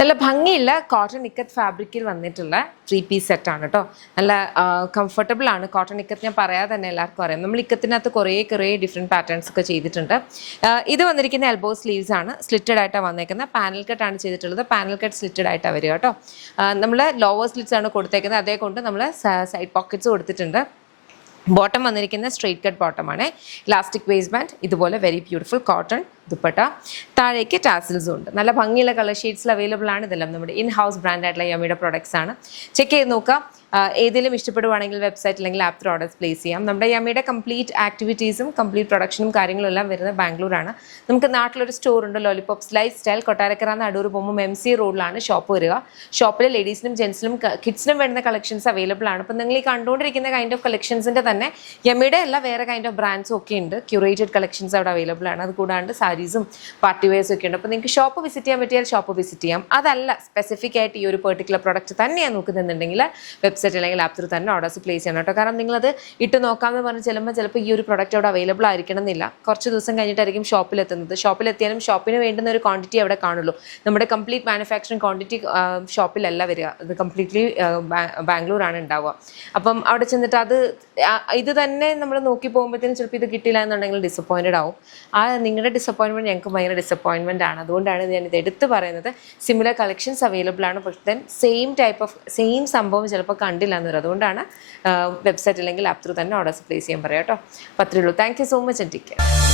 നല്ല ഭംഗിയുള്ള കോട്ടൺ നിക്കത്ത് ഫാബ്രിക്കിൽ വന്നിട്ടുള്ള 3-piece സെറ്റാണ് കേട്ടോ. നല്ല കംഫർട്ടബിൾ ആണ്. കോട്ടൺ നിക്കത്ത് ഞാൻ പറയാതെ തന്നെ എല്ലാവർക്കും അറിയാം. നമ്മൾ ഇക്കത്തിനകത്ത് കുറേ ഡിഫറെൻറ്റ് പാറ്റേൺസ് ഒക്കെ ചെയ്തിട്ടുണ്ട്. ഇത് വന്നിരിക്കുന്ന എൽബോ സ്ലീവ്സ് ആണ്. സ്ലിറ്റഡ് ആയിട്ടാണ് വന്നേക്കുന്നത്. പാനൽ കട്ടാണ് ചെയ്തിട്ടുള്ളത്. പാനൽ കട്ട് സ്ലിറ്റഡ് ആയിട്ടാണ് വരിക കേട്ടോ. നമ്മൾ ലോവർ സ്ലിറ്റ്സ് ആണ് കൊടുത്തേക്കുന്നത്. അതേ കൊണ്ട് നമ്മൾ സൈഡ് പോക്കറ്റ്സ് കൊടുത്തിട്ടുണ്ട്. ബോട്ടം വന്നിരിക്കുന്ന സ്ട്രെയിറ്റ് കട്ട് ബോട്ടമാണ്. ഇലാസ്റ്റിക് വേസ്റ്റ് ബാൻഡ്, ഇതുപോലെ വെരി ബ്യൂട്ടിഫുൾ കോട്ടൺ ദുപ്പട്ട, താഴേക്ക് ടാസിൽസും ഉണ്ട്. നല്ല ഭംഗിയുള്ള കളർ ഷെയ്ഡ്സിൽ അവൈലബിൾ ആണ്. ഇതെല്ലാം നമ്മുടെ ഇൻ ഹൗസ് ബ്രാൻഡായിട്ടുള്ള യമ്മിയുടെ പ്രോഡക്ട്സ് ആണ്. ചെക്ക് ചെയ്ത് നോക്കാം. ഏതെങ്കിലും ഇഷ്ടപ്പെടുവാണെങ്കിൽ വെബ്സൈറ്റ് അല്ലെങ്കിൽ ആപ്പ് ത്രൂ ഓർഡേഴ്സ് പ്ലേസ് ചെയ്യാം. നമ്മുടെ യമ്മിയുടെ കംപ്ലീറ്റ് ആക്ടിവിറ്റീസും കംപ്ലീറ്റ് പ്രൊഡക്ഷനും കാര്യങ്ങളും എല്ലാം വരുന്നത് ബാംഗ്ലൂരാണ്. നമുക്ക് നാട്ടിലൊരു സ്റ്റോർ ഉണ്ട്, lollipops life style. Kottarakkara Adoor പോകുമ്പോൾ MC റോഡിലാണ് ഷോപ്പ് വരിക. ഷോപ്പിൽ ലേഡീസിനും ജെൻസിനും കിഡ്സിനും വരുന്ന കളക്ഷൻസ് അവൈലബിൾ ആണ്. അപ്പം നിങ്ങൾ ഈ കണ്ടുകൊണ്ടിരിക്കുന്ന കൈൻഡ് ഓഫ് കളക്ഷൻസിൻ്റെ തന്നെ യമ്മിയുടെ അല്ല വേറെ കൈൻഡ് ഓഫ് ബ്രാൻഡ്സും ഒക്കെ ഉണ്ട്. ക്യൂറേറ്റഡ് കളക്ഷൻസ് അവിടെ അവൈലബിൾ ആണ്. അത് കൂടാണ്ട് സാരീസും പാർട്ടി വെയർസും ഒക്കെ ഉണ്ട്. അപ്പോൾ നിങ്ങൾക്ക് ഷോപ്പ് വിസിറ്റ് ചെയ്യാൻ പറ്റിയാൽ ഷോപ്പ് വിസിറ്റ് ചെയ്യാം. അതല്ല സ്പെസിഫിക് ആയിട്ട് ഈ ഒരു പെർട്ടിക്കുലർ പ്രൊഡക്റ്റ് തന്നെയാണ് നോക്കുന്നുണ്ടെങ്കിൽ വെബ്സൈറ്റ് അല്ലെങ്കിൽ ആപ്പ് ത്രൂ തന്നെ ഓർഡേഴ്സ് പ്ലേസ് ചെയ്യണം കേട്ടോ. കാരണം നിങ്ങളത് ഇട്ട് നോക്കാമെന്ന് പറഞ്ഞ് ചിലപ്പോൾ ഈ ഒരു പ്രൊഡക്റ്റ് അവിടെ അവൈലബിൾ ആയിരിക്കണം എന്നില്ല. കുറച്ച് ദിവസം കഴിഞ്ഞിട്ടായിരിക്കും ഷോപ്പിലെത്തുന്നത്. ഷോപ്പിലെത്തിയാലും ഷോപ്പിന് വേണ്ടുന്ന ഒരു ക്വാണ്ടിറ്റി അവിടെ കാണുള്ളൂ. നമ്മുടെ കംപ്ലീറ്റ് മാനുഫാക്ചറിങ് ക്വാണ്ടിറ്റി ഷോപ്പിലല്ല വരിക. അത് കംപ്ലീറ്റ്ലി ബാംഗ്ലൂരാണ് ഉണ്ടാവുക. അപ്പം അവിടെ ചെന്നിട്ട് ഇത് തന്നെ നമ്മൾ നോക്കി പോകുമ്പോഴത്തേനും ചിലപ്പോൾ ഇത് കിട്ടില്ല എന്നുണ്ടെങ്കിൽ ഡിസപ്പോയിൻറ്റഡ് ആവും. നിങ്ങളുടെ ഡിസപ്പോയിൻമെൻറ്റ് ഞങ്ങൾക്ക് ഭയങ്കര ഡിസപ്പോയിൻമെൻ്റ് ആണ്. അതുകൊണ്ടാണ് ഞാനിത് എടുത്ത് പറയുന്നത്. സിമിലർ കളക്ഷൻസ് അവൈലബിൾ ആണ്. പക്ഷേ സെയിം സംഭവം ചിലപ്പോൾ കണ്ടില്ല എന്ന് വരും. അതുകൊണ്ടാണ് വെബ്സൈറ്റ് അല്ലെങ്കിൽ ആപ്പ് ത്രൂ തന്നെ ഓർഡേഴ്സ് പ്ലേസ് ചെയ്യാൻ പറയാം കേട്ടോ. അപ്പോൾ അത്രയേ ഉള്ളൂ. Thank you so much.